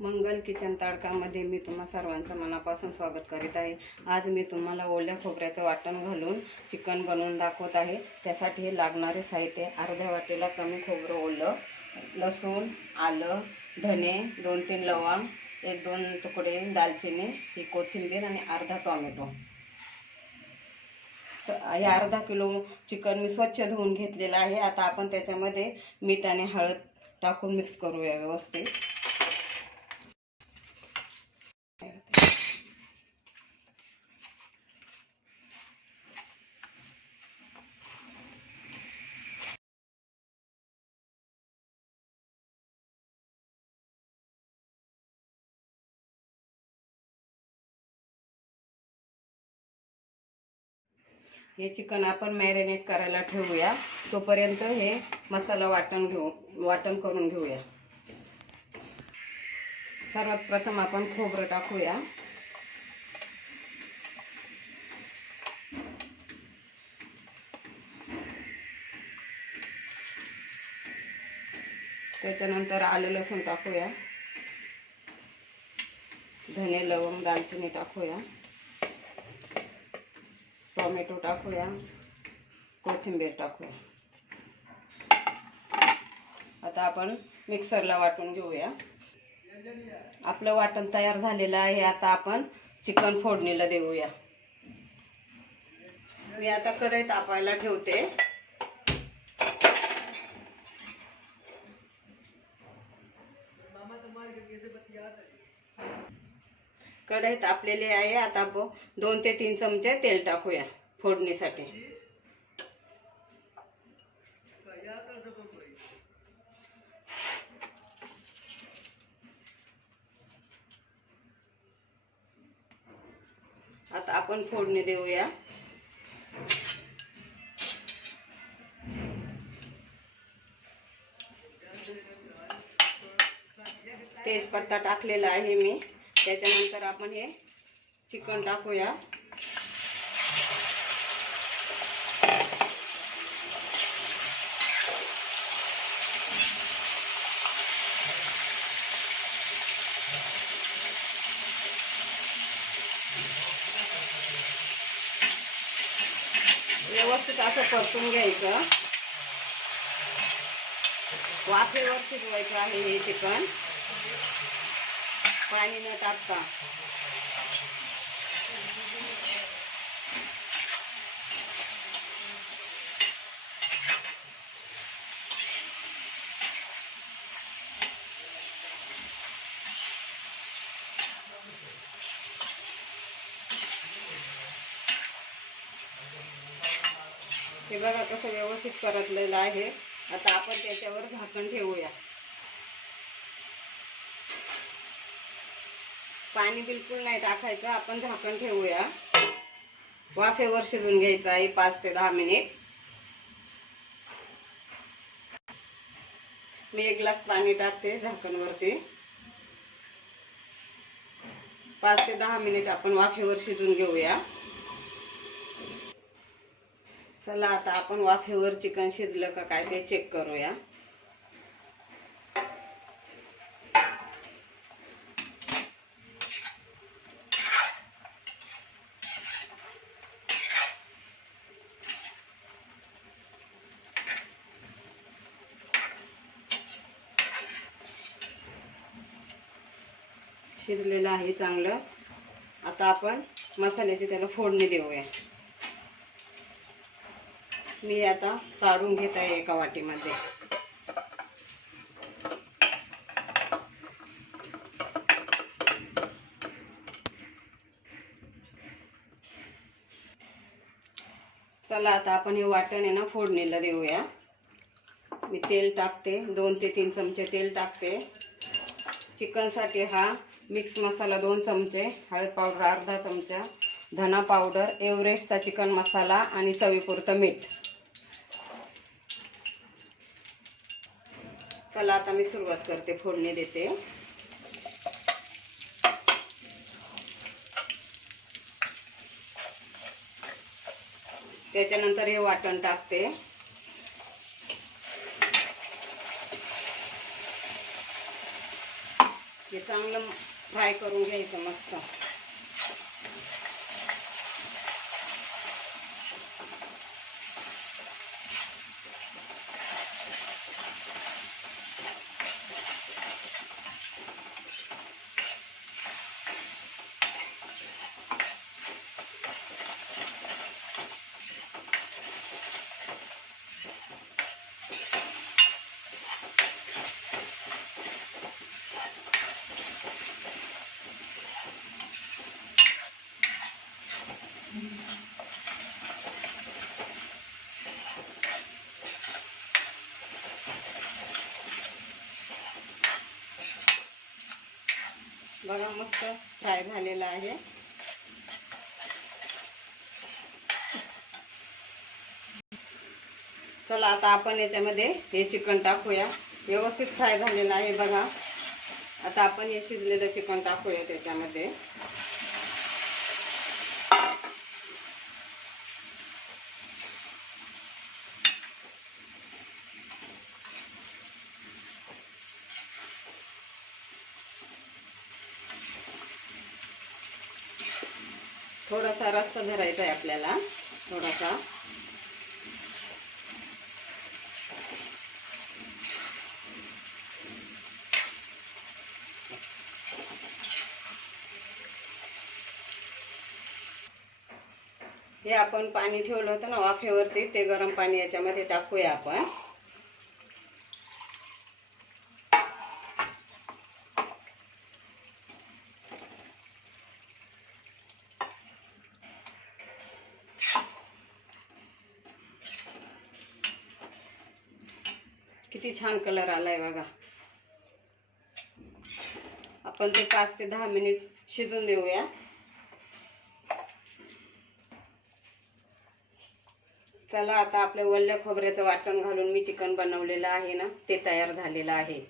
मंगल kitchen तडकामध्ये मी तुम्हा सर्वांचं मनापासून स्वागत करीत आहे। आज मी तुम्हाला ओल्या खोबऱ्याचं वाटण घालून चिकन बनवून दाखवत आहे। त्यासाठी हे लागणारे साहित्य: अर्ध्या वाटीला कमी खोबरं ओलं, लसूण, आलं, धने, 2-3 लवंग, 1-2 तुकडे दालचिनी, ही कोथिंबीर आणि अर्धा टोमॅटो। हे अर्धा किलो चिकन मी स्वच्छ धुवून घेतलेलं आहे। आता आपण त्याच्यामध्ये मीठ आणि हळद टाकून मिक्स करूया व्यवस्थित। हे चिकन आपण मॅरिनेट करायला ठेवूया, तोपर्यंत हे मसाला वाटण करून घेऊया। सर्वात प्रथम आपण खोबरं टाकूया। त्याच्यानंतर आलं लसूण टाकूया, धने लवंग दालचिनी टाकूया, टोमॅटो टाकूया, कोथिंबीर टाकूया। आता आपण मिक्सरला वाटून घेऊया। आपलं वाटण तयार झालेलं आहे। आता आपण चिकन फोडणीला देऊया। मी आता कढई तापायला ठेवते। कढई तापलेली आहे। आता 2 ते 3 चमचे तेल टाकूया फोडणीसाठी। आता आपण फोडणी देऊया। तेजपत्ता टाकलेला आहे मी। त्याच्यानंतर आपण हे चिकन टाकूया। व्यवस्थित असं परतून घ्यायचं। वाफेवर शिजवायचं आहे हे चिकन, पाणी न टाकता। हे बघा कसं व्यवस्थित परतलेलं आहे। आता आपण त्याच्यावर झाकण ठेवूया। पाणी बिलकुल नाही टाकायचं, आपण झाकण ठेवूया। वाफेवर शिजून घ्यायचं आहे 5 ते 10 मिनिट। मी 1 ग्लास पाणी टाकते झाकणवरती। 5 ते 10 मिनिट आपण वाफेवर शिजून घेऊया। चला आता आपण वाफेवर चिकन शिजलं का काय ते चेक करूया। शिजलेलं आहे चांगलं। आता आपण मसाल्याची त्याला फोडणी देऊया। मी आता काढून घेत आहे एका वाटीमध्ये। चला आता आपण हे वाटण आहे ना फोडणीला देऊया। मी तेल टाकते, 2 ते 3 चमचे तेल टाकते। चिकनसाठी हा मिक्स मसाला 2 चमचे, हळद पावडर अर्धा चमचा, धना पावडर, एव्हरेस्टचा चिकन मसाला आणि चवीपुरतं मीठ। चला आता मी सुरुवात करते, फोडणी देते। त्याच्यानंतर हे वाटण टाकते। हे चांगलं फ्राय करून घ्यायचं मस्त. बघा मस्त फ्राय झालेला आहे. चला आता आपण याच्यामध्ये हे चिकन टाकूया. व्यवस्थित फ्राय झालेलं आहे बघा. आता आपण हे शिजलेलं चिकन टाकूया त्याच्यामध्ये. थोडासा रस्सा धरायचा आहे आपल्याला, थोडासा. हे आपण पाणी ठेवलं होतं ना वाफेवरती, ते गरम पाणी याच्यामध्ये टाकूया आपण. किती छान कलर आलाय बघा. आपण ते 5 ते 10 मिनिट शिजून देऊया. चला आता आपल्या ओल्या खोबऱ्याचं वाटण घालून मी चिकन बनवलेलं आहे ना, ते तयार झालेलं आहे.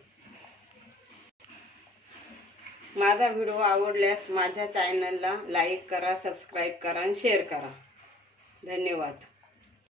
माझा व्हिडिओ आवडल्यास माझ्या चॅनलला लाईक करा, सबस्क्राईब करा आणि शेअर करा. धन्यवाद.